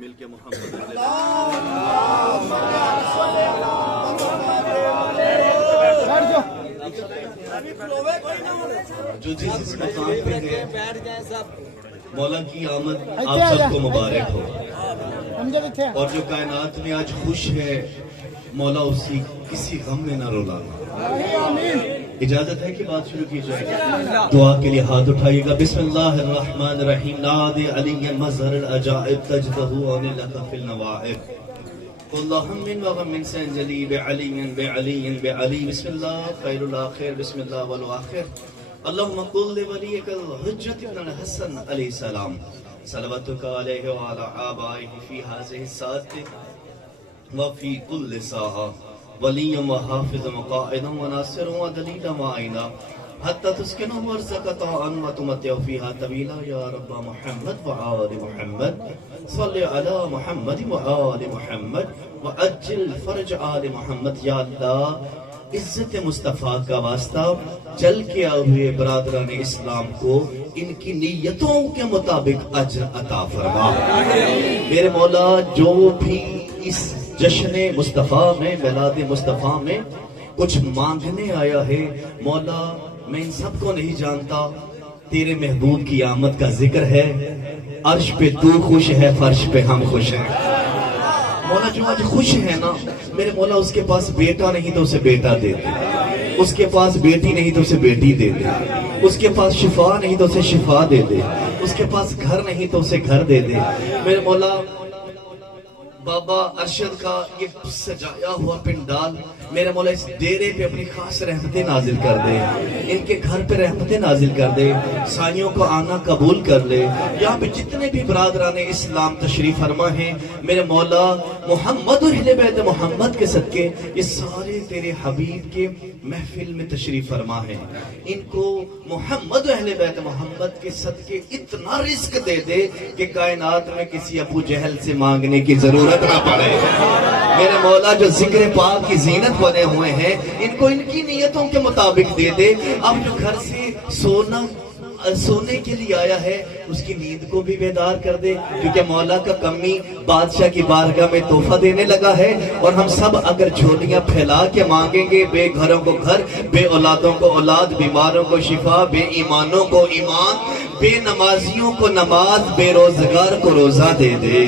مل کے محمد جو جس مقام پہ ہے مولا کی آمد آپ سب کو مبارک ہو، اور جو کائنات میں آج خوش ہے مولا اسی کسی غم میں نہ رلانا۔ اجازت ہے کہ بات شروع کی جائے؟ دعا کے لیے ہاتھ اٹھائیے گا۔ بسم اللہ الرحمن الرحیم۔ ناد علی مظہر العجائب تجدہ عن لک فی النوائب اللہم من وغم من سنجلی بعلی بعلی بعلی بسم اللہ خیر الاخر بسم اللہ والآخر اللہم قل لولیک الحجت ابن الحسن علیہ السلام صلواتک علیہ وعلی آبائہ فی هذه الساعة وفی کل ساعة ولی و حافظ مقائد و ناصر و دلیل معینہ حتی تسکنہ ورزقتا ان و تمتع فیہا طویلا یا رب محمد و آل محمد صلی علی محمد و آل محمد و اجل فرج آل محمد۔ یا اللہ عزت مصطفیٰ کا واسطہ چل کے آئے ہوئے برادران اسلام کو ان کی نیتوں کے مطابق اجر عطا فرما۔ میرے مولا جو بھی اس جشن مصطفیٰ میں میلاد مصطفیٰ میں کچھ مانگنے آیا ہے مولا میں ان سب کو نہیں جانتا، تیرے محبوب کی آمد کا ذکر ہے، عرش پہ تو خوش ہے فرش پہ ہم خوش ہیں۔ مولا جو آج خوش ہے نا میرے مولا اس کے پاس بیٹا نہیں تو اسے بیٹا دے دے، اس کے پاس بیٹی نہیں تو اسے بیٹی دے دے، اس کے پاس شفا نہیں تو اسے شفا دے دے، اس کے پاس گھر نہیں تو اسے گھر دے دے۔ میرے مولا بابا ارشد کا یہ سجایا ہوا پنڈال میرے مولا اس ڈیرے پہ اپنی خاص رحمتیں نازل کر دے، ان کے گھر پہ رحمتیں نازل کر دے، سائیوں کو آنا قبول کر لے۔ یہاں پہ جتنے بھی برادران اسلام تشریف فرما ہیں میرے مولا محمد اہل بیت محمد کے صدقے یہ سارے تیرے حبیب کے محفل میں تشریف فرما ہیں، ان کو محمد اہل بیت محمد کے صدقے اتنا رزق دے دے کہ کائنات میں کسی ابو جہل سے مانگنے کی ضرورت نہ پڑے۔ میرے مولا جو ذکر پاک کی زینت بنے ہوئے ہیں ان کو ان کی نیتوں کے مطابق دے دے۔ اب جو گھر سے سونے کے لیے آیا ہے اس کی نیند کو بھی بیدار کر دے، کیونکہ مولا کا کمی بادشاہ کی بارگاہ میں تحفہ دینے لگا ہے، اور ہم سب اگر جھولیاں پھیلا کے مانگیں گے بے گھروں کو گھر، بے اولادوں کو اولاد، بیماروں کو شفا، بے ایمانوں کو ایمان، بے نمازیوں کو نماز، بے روزگار کو روزہ دے دے،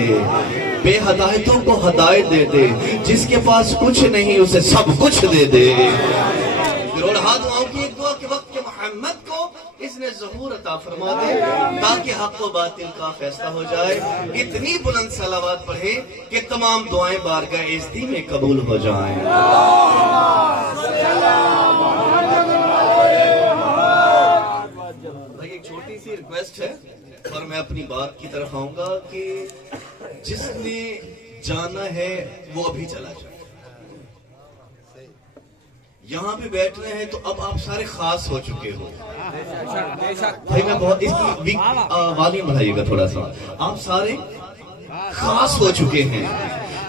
بے ہدایتوں کو ہدایت دے دے، جس کے پاس کچھ نہیں اسے سب کچھ دے دے۔ کروڑہا دعاؤں کی ایک دعا کے وقت کے محمد کو اس نے ظہور عطا فرما دے تاکہ حق و باطل کا فیصلہ ہو جائے۔ اتنی بلند صلوات پڑھیں کہ تمام دعائیں بارگاہ عزتی میں قبول ہو جائیں۔ بھائی ایک چھوٹی سی ریکویسٹ ہے اور میں اپنی بات کی طرف آؤں گا کہ جس نے جانا ہے وہ ابھی چلا جائے۔ یہاں پہ بیٹھ رہے ہیں تو اب آپ سارے خاص ہو چکے ہو۔ بھائی میں بہت اس کی والیوم بڑھائیے گا تھوڑا سا، آپ سارے خاص ہو چکے ہیں،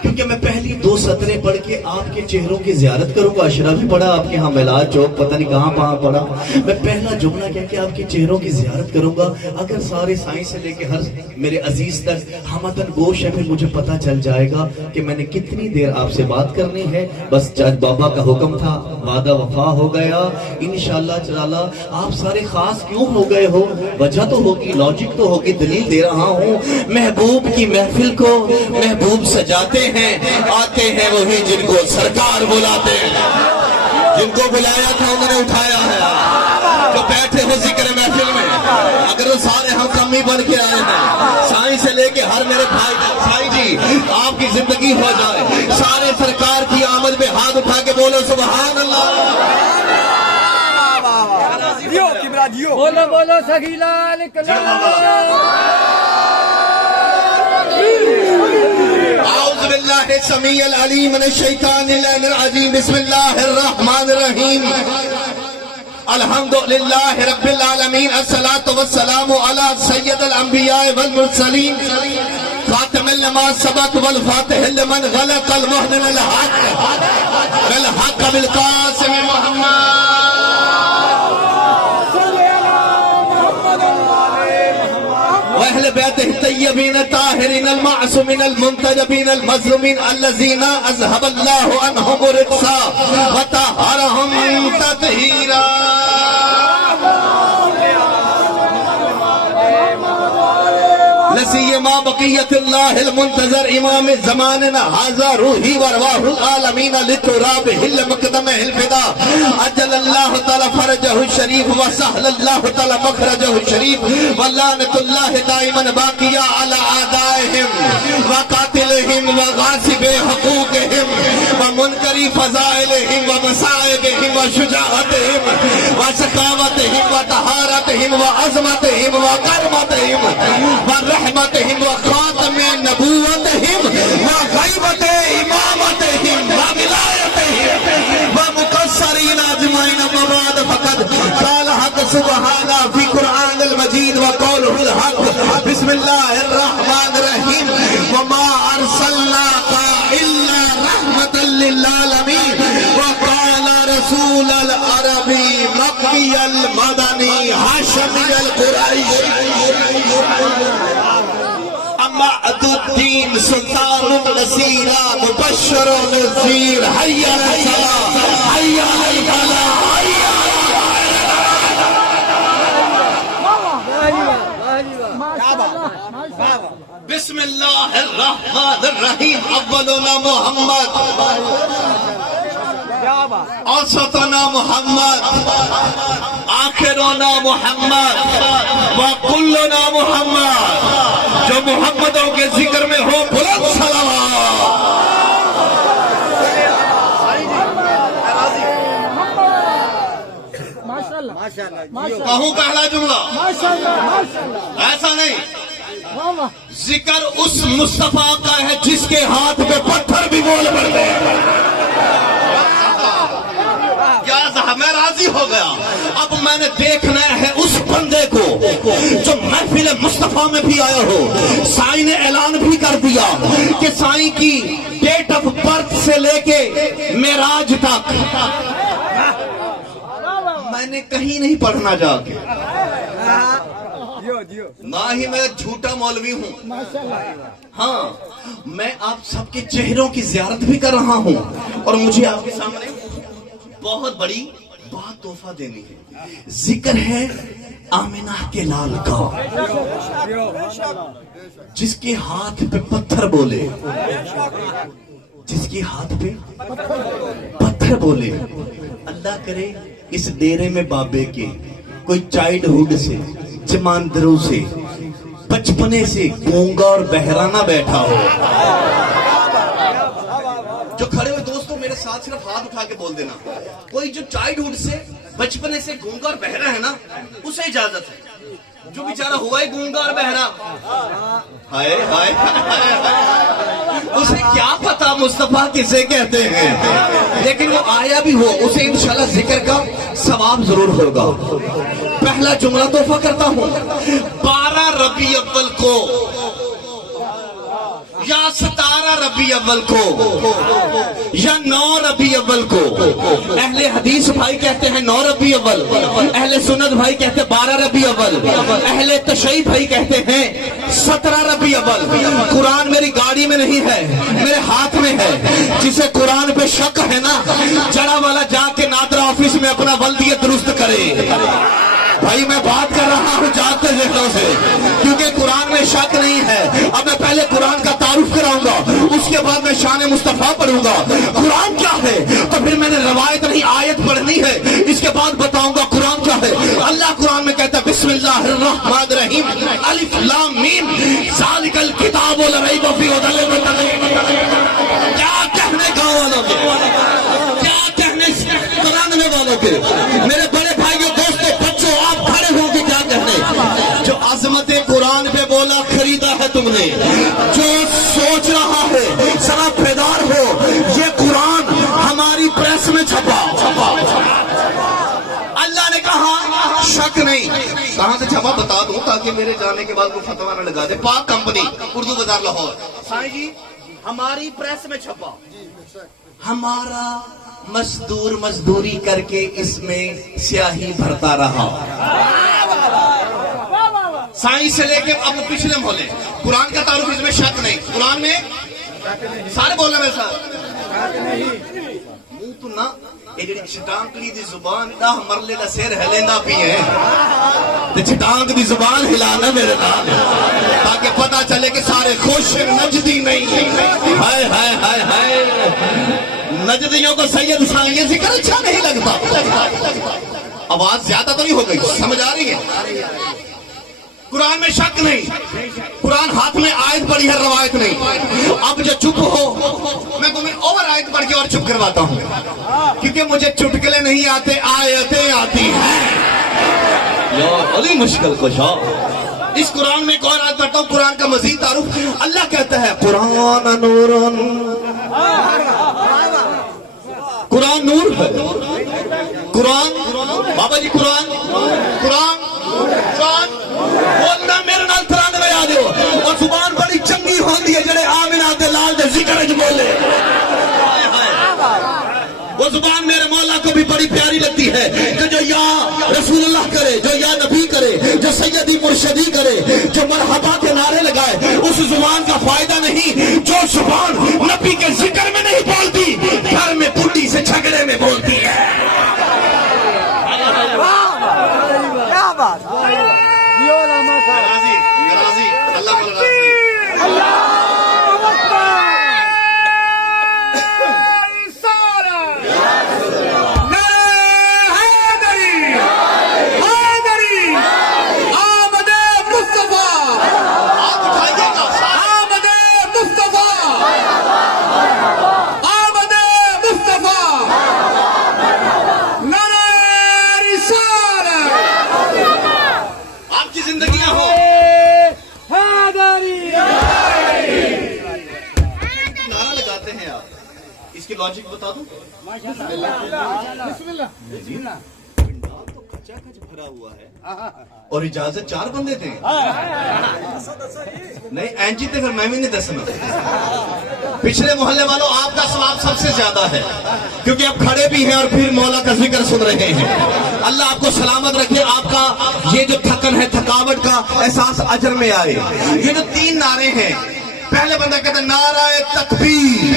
کیونکہ میں پہلی 2 سطریں پڑھ کے آپ کے چہروں کی زیارت کروں گا۔ اشرا بھی پڑھا آپ کے ہاں میلاد چوک پتہ نہیں کہاں پڑھا، میں پہلا جملہ کہہ کے آپ کے چہروں کی زیارت کروں گا۔ اگر سارے سائیں سے لے کے ہر میرے عزیز تک ہمتن گوش ہے پھر مجھے پتہ چل جائے گا کہ میں نے کتنی دیر آپ سے بات کرنی ہے۔ بس جج بابا کا حکم تھا، وعدہ وفا ہو گیا انشاءاللہ تعالی۔ آپ سارے خاص کیوں ہو گئے ہو؟ وجہ تو ہوگی، لاجک تو ہوگی، دلیل دے رہا ہوں۔ محبوب کی محفل کو محبوب سجاتے ہیں، آتے ہیں وہی جن کو سرکار بلاتے ہیں، جن کو بلایا تھا انہوں نے اٹھایا ہے، جو بیٹھے ہو ذکر محفل میں اگر وہ سارے ہم کمی بن کے آئے ہیں، سائیں سے لے کے ہر میرے بھائی سائی جی آپ کی زندگی ہو جائے، سارے سرکار کی آمد میں ہاتھ اٹھا کے بولو سبحان اللہ، بولو بولو سگیلا اعوذ باللہ السمیع العلیم من الشیطان الرجیم بسم اللہ الرحمن الرحیم الحمدللہ رب العالمین الصلاة والسلام علی سید الانبیاء والمرسلین خاتم لما سبق والفاتح لمن غلق المحن الحق بالحق بالقاسم محمد اہل بیت بیته الطیبین الطاهرین المعصومین المنتجبین المظلومین الذین اذهب الله عنهم الرجس وطهرهم تطهیرا. لسیما بقیت اللہ المنتظر امام زماننا حاضر روحی ورواح العالمین لترابہ المقدمہ الفدا اجل اللہ تعالی فرجہ الشریف وسہل اللہ تعالی مخرجہ الشریف ولعنت اللہ دائما باقیہ علی اعدائهم وقاتلهم وغاصب حقوقهم ومنکری فضائلهم ومصائبهم وشجاعتهم وسخاوتهم وطہارتهم وعظمتهم وکرمتهم ورحمتهم وخاتم نبوتهم وغیبت امامتهم وولایتهم ومقصرین اجمعین مباد فقط قال حق سبحانہ فی قرآن المجید وقوله الحق بسم اللہ الرحمن الرحیم وما ارسلناک الا رحمتا للعالمین وقال رسول العربی مکی المدنی ہاشمی القریشی معد الدین سلطان النصیر مبشر نذیر حی علی الصلاۃ حی علی الفلاح بسم اللہ الرحمن الرحیم اولنا محمد اوسطنا محمد آخرنا محمد وکلنا محمد. جو محمدوں کے ذکر میں ہو بلند صلوات. کہوں پہلا جملہ ایسا نہیں، ذکر اس مصطفیٰ کا ہے جس کے ہاتھ میں پتھر بھی بول پڑتے ہیں. میں راضی ہو گیا. اب میں نے دیکھنا ہے اس بندے کو جو محفل مصطفیٰ میں بھی آیا ہو. سائیں نے اعلان بھی کر دیا کہ سائیں کی ڈیٹ آف برتھ سے لے کے معراج تک میں نے کہیں نہیں پڑھنا جا کے. نہ ہی میں جھوٹا مولوی ہوں. ہاں میں آپ سب کے چہروں کی زیارت بھی کر رہا ہوں اور مجھے آپ کے سامنے بہت بڑی بات تحفہ دینی ہے. ذکر ہے آمنہ کے لال کا جس کے ہاتھ پہ پتھر بولے، جس کے ہاتھ پہ پتھر بولے. اللہ کرے اس ڈیرے میں بابے کے کوئی چائلڈ ہوڈ سے جماندروں سے بچپنے سے گونگا اور بہرا نہ بیٹھا ہو. جو کھڑے ہوئے دوستوں میرے ساتھ صرف ہاتھ اٹھا کے بول دینا. کوئی جو چائلڈ ہوڈ سے بچپنے سے گونگا اور بہرا ہے نا اسے اجازت ہے. جو بیچارہ ہوا ہے گونگا اور بہرا ہائے ہائے اسے کیا پتا مصطفیٰ کسے کہتے ہیں، لیکن وہ آیا بھی ہو اسے انشاءاللہ ذکر کا ثواب ضرور ہوگا. پہلا جملہ تحفہ کرتا ہوں. 12 ربیع اول کو یا 17 ربیع اول کو یا 9 ربیع اول کو. اہل حدیث بھائی کہتے ہیں 9 ربیع اول، اہل سنت بھائی کہتے ہیں 12 ربیع اول، اہل تشیع بھائی کہتے ہیں 17 ربیع اول. قرآن میری گاڑی میں نہیں ہے، میرے ہاتھ میں ہے. جسے قرآن پہ شک ہے نا جڑا والا جا کے نادر آفس میں اپنا ولدیت درست کرے. بھائی میں بات کر رہا ہوں جاگتے ذہنوں سے کیونکہ قرآن میں شک نہیں ہے. اب میں پہلے قرآن کا تعارف کراؤں گا، اس کے بعد میں شان مصطفیٰ پڑھوں گا. قرآن کیا ہے تو پھر میں نے روایت نہیں آیت پڑھنی ہے. اس کے بعد بتاؤں گا قرآن کیا ہے. اللہ قرآن میں کہتا ہے بسم اللہ الرحمن الرحیم الف لام میم ذالک الکتاب لا ریب فیہ ھدی للمتقین. کیا کہنے گاؤں والوں کے، کیا کہنے قرآن میں والوں کے. میرے بڑے بھائیوں دوستوں بچوں آپ کھڑے ہوں گے کیا کہنے. جو عظمت قرآن پہ بولا خریدا ہے تم نے، جو سوچ رہا ہے ذرا بیدار ہو. یہ قرآن ہماری پریس میں چھپا. اللہ نے کہا شک نہیں. کہاں سے چھپا بتا دوں تاکہ میرے جانے کے بعد کوئی فتویٰ نہ لگا دے. پاک کمپنی اردو بازار لاہور. سائیں جی ہماری پریس میں چھپا. ہمارا مزدور مزدوری کر کے اس میں سیاہی بھرتا رہا. سائنس سے لے کے اب پچھلے محلے قرآن کا تعارف اس میں شک نہیں. قرآن میں سارے بولنا میرے ساتھ منہ تو نہ یہ جڑی چھٹانکلی دی زبان دا مرلے دا سر ہلیندا پی ہے تے چھٹانک دی زبان ہلانا میرے نال تاکہ پتہ چلے کہ سارے خوش نجدی نہیں. ہائے ہائے ہائے ہائے نجدیوں کو سید سائیں یہ ذکر اچھا نہیں لگتا. آواز زیادہ تو نہیں ہو گئی, سمجھ آ رہی ہے؟ قرآن میں شک نہیں, قرآن ہاتھ میں آیت پڑھی ہے, روایت نہیں. اب جو چپ ہو میں تمہیں اور آیت پڑھ کے اور چپ کرواتا ہوں, کیونکہ مجھے چٹکلے نہیں آتے, آیتیں آتی ہیں. بڑی مشکل کشا. اس قرآن میں ایک اور آیت پڑھتا ہوں, قرآن کا مزید تعارف. اللہ کہتا ہے قرآن نور, قرآن نور ہے. قرآن بابا جی قرآن قرآن قرآن بولنا میرے نال ترانوے آ دیو, اور زبان بڑی چنگی ہوندی ہے جڑے آمنہ دے لال دے ذکر وچ بولے. وہ زبان میرے مولا کو بھی بڑی پیاری لگتی ہے کہ جو یا رسول اللہ کرے, جو یا نبی کرے, جو سیدی مرشدی کرے, جو مرحبا کے نعرے لگائے, اس زبان کا فائدہ نہیں جو زبان نبی کے ذکر میں نہیں بولتی, گھر میں بڈھی سے جھگڑے میں بولتی ہے. اس کی لاجک بتا دوں. تو کچا کچ بھرا ہوا ہے اور اجازت 4 بندے تھے. نہیں اینجی تے پھر میں بھی نہیں دسنا. پچھلے محلے والوں آپ کا ثواب سب سے زیادہ ہے کیونکہ آپ کھڑے بھی ہیں اور پھر مولا کا ذکر سن رہے ہیں. اللہ آپ کو سلامت رکھے. آپ کا یہ جو تھکن ہے, تھکاوٹ کا احساس اجر میں آئے. یہ جو 3 نعرے ہیں, پہلے بندہ کہتا ہے نعرہ تکبیر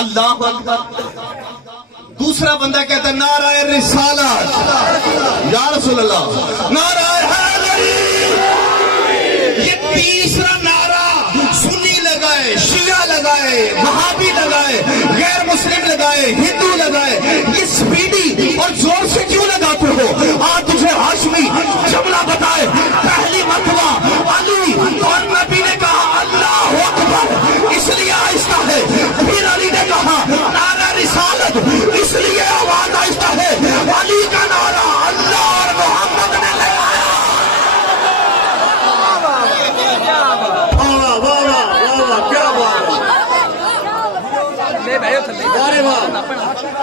اللہ اکبر, دوسرا بندہ کہتا ہے نعرہ رسالت یا رسول اللہ, نعرہ حیدری. یہ تیسرا نعرہ سنی لگائے, شیعہ لگائے, وہابی لگائے, غیر مسلم لگائے, ہندو لگائے, یہ سپیڈی اور زور سے کیوں لگاتے ہو؟ آج تجھے ہاشمی جملہ بتائے. پہلی مرتبہ علی اور نبی نے کہا اللہ اکبر, اس لیے آہستہ ہے. پھر علی نے کہا نعرہ رسالت, اس لیے آواز آہستہ ہے. علی کا نعرہ اللہ اور محمد نے لگایا.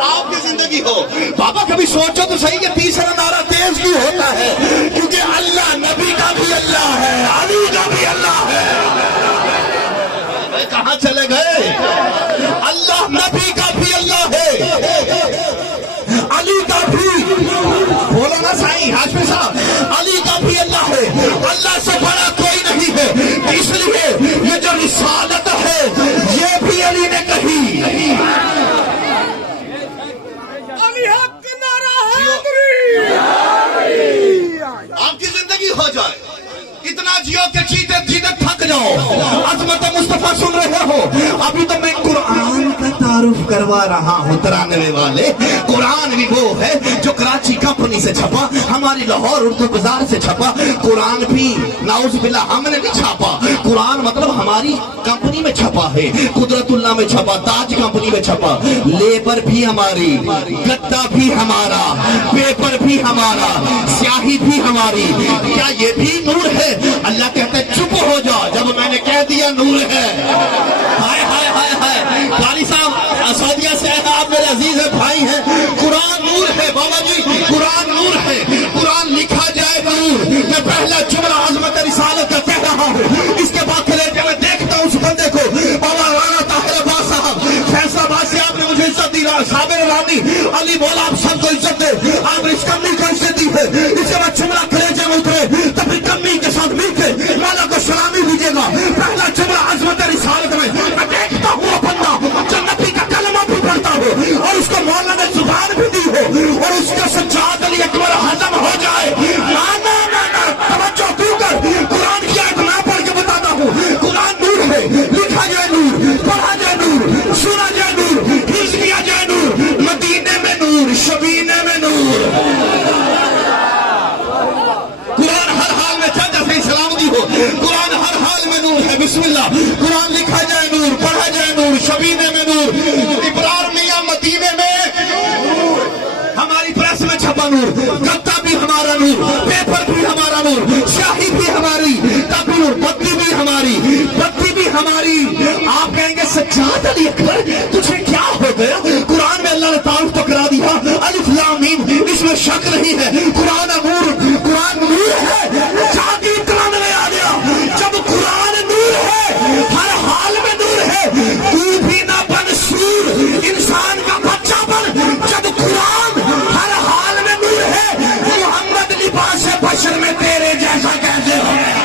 آپ کی زندگی ہو بابا, کبھی سوچو تو صحیح کہ تیسرا نعرہ تیز کیوں ہوتا ہے؟ کیونکہ اللہ نبی کا بھی اللہ ہے, علی کا بھی اللہ ہے. کہاں چلے گئے؟ اللہ نبی کا بھی اللہ ہے, علی کا بھی. بولو نا سائیں ہاشمی صاحب, علی کا بھی اللہ ہے. اللہ سے بڑا کوئی نہیں ہے. اس لیے یہ جو رسالت ہے یہ بھی علی نے کہی. آپ کی زندگی ہو جائے, اتنا جیو کہ جیتے جیتے تھک جاؤ. عظمت مصطفیٰ سن رہے ہو. ابھی تو میں قرآن کا تعارف کروا رہا ہوں. ترانوے والے, قرآن بھی وہ ہے جو کراچی کمپنی سے چھپا, ہماری لاہور اردو بازار سے چھپا. قرآن بھی نعوذ باللہ ہم نے نہیں چھاپا. قرآن مطلب ہماری کمپنی میں چھپا ہے, قدرت اللہ میں چھپا, تاج کمپنی میں چھپا. لیبر بھی ہماری, گدا بھی ہمارا, پیپر بھی ہمارا, سیاہی بھی ہماری. کیا یہ بھی نور ہے؟ اللہ کہتا ہے چپ ہو جاؤ جب میں نے کہہ دیا نور ہے. ہائے ہائے ہائے ہائے. قاری صاحب سعودیہ سے آپ میرے عزیز بھائی ہیں. قرآن نور ہے بابا جی, قرآن نور ہے. قرآن لکھا جائے نور. میں پہلا جملہ عظمت رسالت کا کہہ رہا ہوں. اس کے بعد پھر میں دیکھتا ہوں اس بندے کو, بابا رانا طاہر عباس صاحب فیصلہ آباد سے, آپ نے مجھے عزت دی. صابر رانی علی مولا آپ سب کو عزت دے. آپ رشکمنی کو عزت دی ہے. اس کے بعد جملہ کلیجے میں اترے تو پھر حال میں نور ہے. بسم اللہ. قرآن لکھا جائے نور, پڑھا جائے نور, شبینے میں نور, ابرار میاں مدینے میں نور, ہماری پریس میں چھپا نور, گتا بھی ہمارا نور, پیپر بھی ہمارا نور, شاہی بھی ہماری, تب نور, بتی بھی ہماری, بتی بھی ہماری. آپ کہیں گے سجاد علی اکبر تجھے کیا ہو گیا؟ قرآن میں اللہ نے تعارف تو کرا دیا, الف لام میم, اس میں شک نہیں ہے. قرآن نور, قرآن نور ہے. جادی قرآن میں آ گیا. جب قرآن نور ہے, ہر حال میں نور ہے. تو بھی نہ بن سور, انسان کا بچہ بن. جب قرآن ہر حال میں نور ہے, محمد لباس بشر میں تیرے جیسا کیسے ہو گیا؟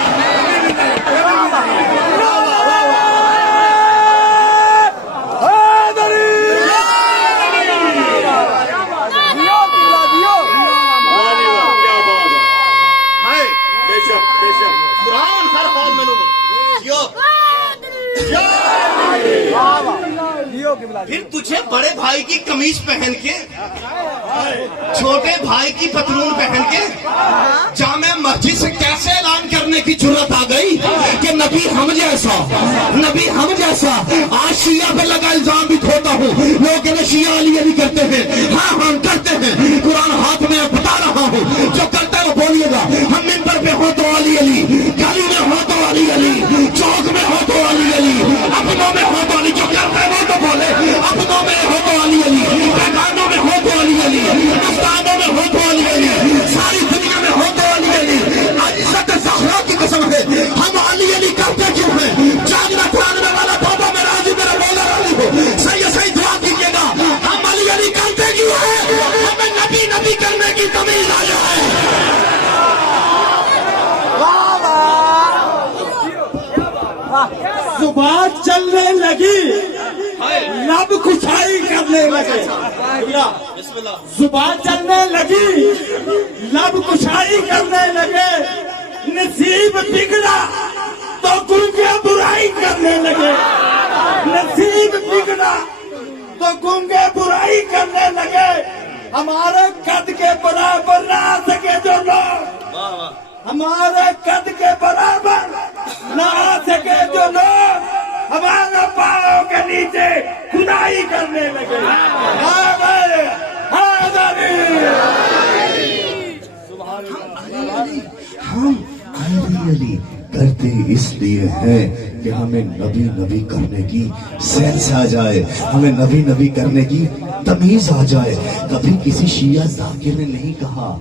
پھر تجھے بڑے بھائی کی قمیض پہن کے, چھوٹے بھائی کی پتلون پہن کے جامع مسجد سے کیسے اعلان کرنے کی جرت آ گئی کہ نبی ہم جیسا, نبی ہم جیسا. آج شیعہ پہ لگا الزام بھی کھوتا ہوں. لوگ کہتے ہیں شیعہ علی علی کرتے ہیں. ہاں ہم کرتے ہیں. قرآن ہاتھ میں بتا رہا ہوں, جو کرتا ہے وہ بولیے گا. ہم ممبر پہ ہو تو علی علی, گلی میں ہو تو علی علی, چوک میں ہو تو علی علی, اپنوں میں ہو تو علی. جو کرتا ہے وہ تو بولے. اپنوں میں ہو تو علی علی, بیگانوں میں ہو تو علی علی, استادوں میں ہو تو علی علی, ساری دنیا میں ہو تو علی علی. عزت زہرا کی قسم ہے, ہم علی علی کرتے کیوں ہیں؟ جاگنا پرانے والا بابا میں راضی, میرا مولا راضی ہو. صحیح صحیح دعا کیجیے گا. ہم علی علی کرتے کیوں ہیں؟ ہمیں نبی نبی کرنے کی تمیز آ جائے. زبان چلنے لگی, لب کچھائی کرنے لگے. زبان چلنے لگی, لب کچھائی کرنے لگے. نصیب بگڑا تو گونگے برائی کرنے لگے. نصیب بگڑا تو گونگے برائی کرنے لگے. ہمارے قد کے برابر نہ آ سکے جو لوگ, ہمارے قد کے برابر نہ آ سکے جو لوگ, ہمارے پاؤں کے نیچے کھدائی کرنے لگے. ہم علی علی کرتے اس لیے ہیں کہ ہمیں نبی نبی کرنے کی سینس آ جائے, ہمیں نبی نبی کرنے کی تمیز آ جائے. کبھی کسی شیعہ ذاکر نے نہیں کہا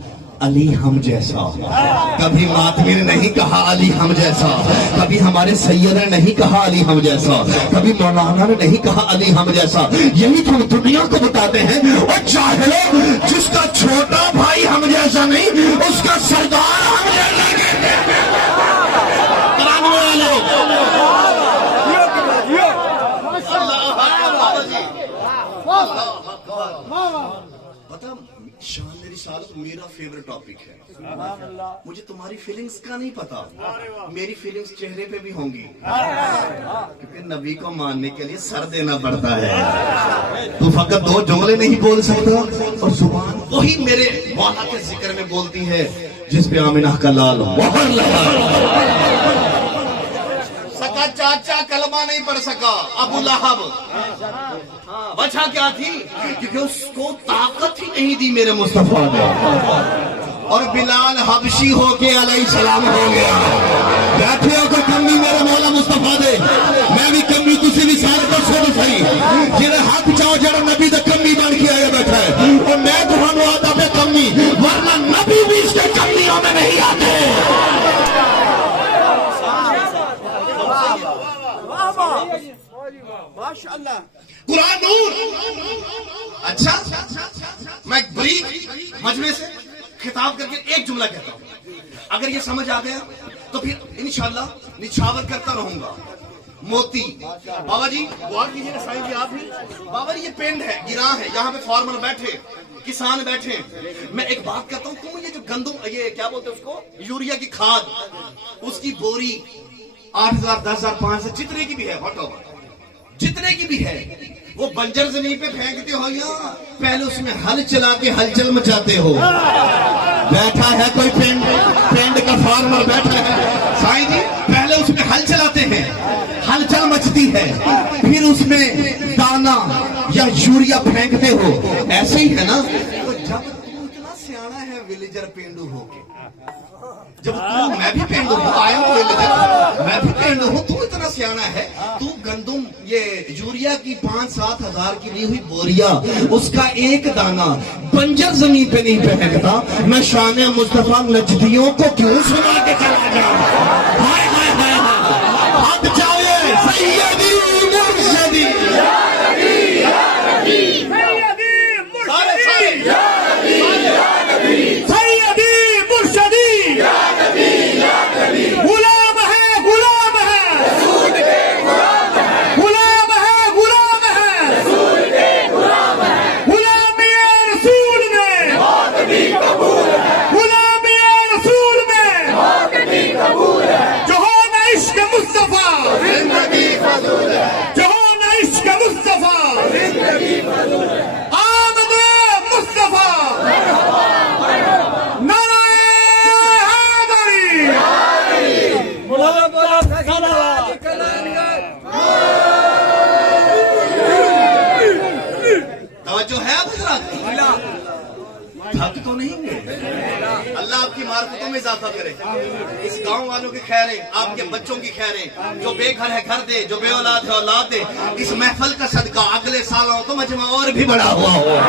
علی ہم جیسا, کبھی ماتمی نے نہیں کہا علی ہم جیسا, کبھی ہمارے سید نے نہیں کہا علی ہم جیسا, کبھی مولانا نے نہیں کہا علی ہم جیسا. یہی تو دنیا کو بتاتے ہیں. اور چاہے جس کا چھوٹا بھائی ہم جیسا نہیں, اس کا سردار ہم جیسا کہتے ہیں. شان رسالت میرا فیورٹ ٹاپک ہے. مجھے تمہاری فیلنگز کا نہیں پتا, میری فیلنگز چہرے پہ بھی ہوں گی, کیونکہ نبی کو ماننے کے لیے سر دینا پڑتا ہے. تو فقط دو جملے نہیں بول سکتا, اور زبان وہی میرے مولا کے ذکر میں بولتی ہے جس پہ آمنہ کا لال مہر لگا. سکا چاچا کلمہ نہیں پڑھ سکا ابو لہب, وجہ کیا تھی؟ کیونکہ اس کو طاقت ہی نہیں دی میرے مصطفیٰ نے. اور بلال حبشی ہو کے علیہ السلام ہو گیا. بیٹھے ہو کوئی کمی میرے مولا مصطفیٰ دے, میں بھی کمی تسی بھی سارے کو سن سہی جنہیں ہاتھ چاہو جڑا نبی دا کمی بن کے آیا بیٹھا ہے. اور میں تو ہم آتا پہ کمی, ورنہ نبی بھی اس کے کمیوں میں نہیں آتے. ماشاءاللہ. قرآن نور. اچھا میں ایک بریک مجمع سے خطاب کر کے ایک جملہ کہتا ہوں, اگر یہ سمجھ آ گیا تو پھر انشاءاللہ نچھاور کرتا رہوں گا. موتی بابا جی غور کیجیے نا, سائیں جی آپ بھی. بابا جی یہ پینڈ ہے, گراں ہے, یہاں پہ فارمر بیٹھے, کسان بیٹھے. میں ایک بات کہتا ہوں, تم یہ جو گندم, یہ کیا بولتے ہیں اس کو, یوریا کی کھاد, اس کی بوری 8,000 10,000 5,000 جتنے کی بھی ہے, ہٹ اوور جتنے کی بھی ہے, وہ بنجر زمین پہ پھینکتے ہو یا پہلے اس میں ہل چلا کے ہلچل مچاتے ہو؟ بیٹھا ہے کوئی پینڈ کا فارمر بیٹھا ہے, سائیں جی پہلے اس میں ہل چلاتے ہیں، ہلچل مچتی ہے، پھر اس میں دانا یا یوریا پھینکتے ہو، ایسے ہی ہے نا؟ تو جب تو اتنا سیانا ہے ویلیجر پینڈو ہو کے، جب تو میں بھی پینڈو ہوں، آیا ہوں ویلیجر، میں بھی پینڈو ہوں، تو اتنا سیانا ہے، تو گندم یہ یوریا کی 5-7 ہزار کی لی ہوئی بوریا، اس کا ایک دانہ بنجر زمین پہ نہیں پھینکتا، میں شان مصطفیٰ نجدیوں کو کیوں سنا کے چلا جاؤں؟ ہائے ہائے ہائے ہائے، اب جاؤے سیدی مرشدی تھک تو نہیں گئے؟ اللہ آپ کی معرفتوں میں اضافہ کرے، اس گاؤں والوں کی خیریں، آپ کے بچوں کی خیریں، جو بے گھر ہے گھر دے، جو بے اولاد ہے اولاد دے، اس محفل کا صدقہ اگلے سالوں تو مجمع اور بھی بڑا ہوا ہو،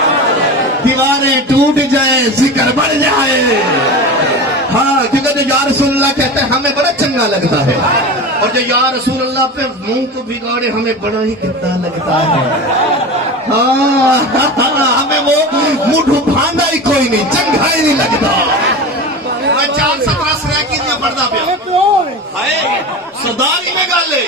دیواریں ٹوٹ جائیں، ذکر بڑھ جائے، ہاں، کیونکہ جو یا رسول اللہ کہتے ہیں ہمیں بڑا چنگا لگتا ہے، اور جو یا رسول اللہ پہ منہ کو بگاڑے ہمیں بڑا ہی گندا لگتا ہے، ہاں ہمیں وہ مٹھو پھاندا ہی کوئی نہیں، چنگا ہی نہیں لگتا۔ میں 4-17 سرائکی دیا پڑھتا پیا، ہائے سرداری میں گالے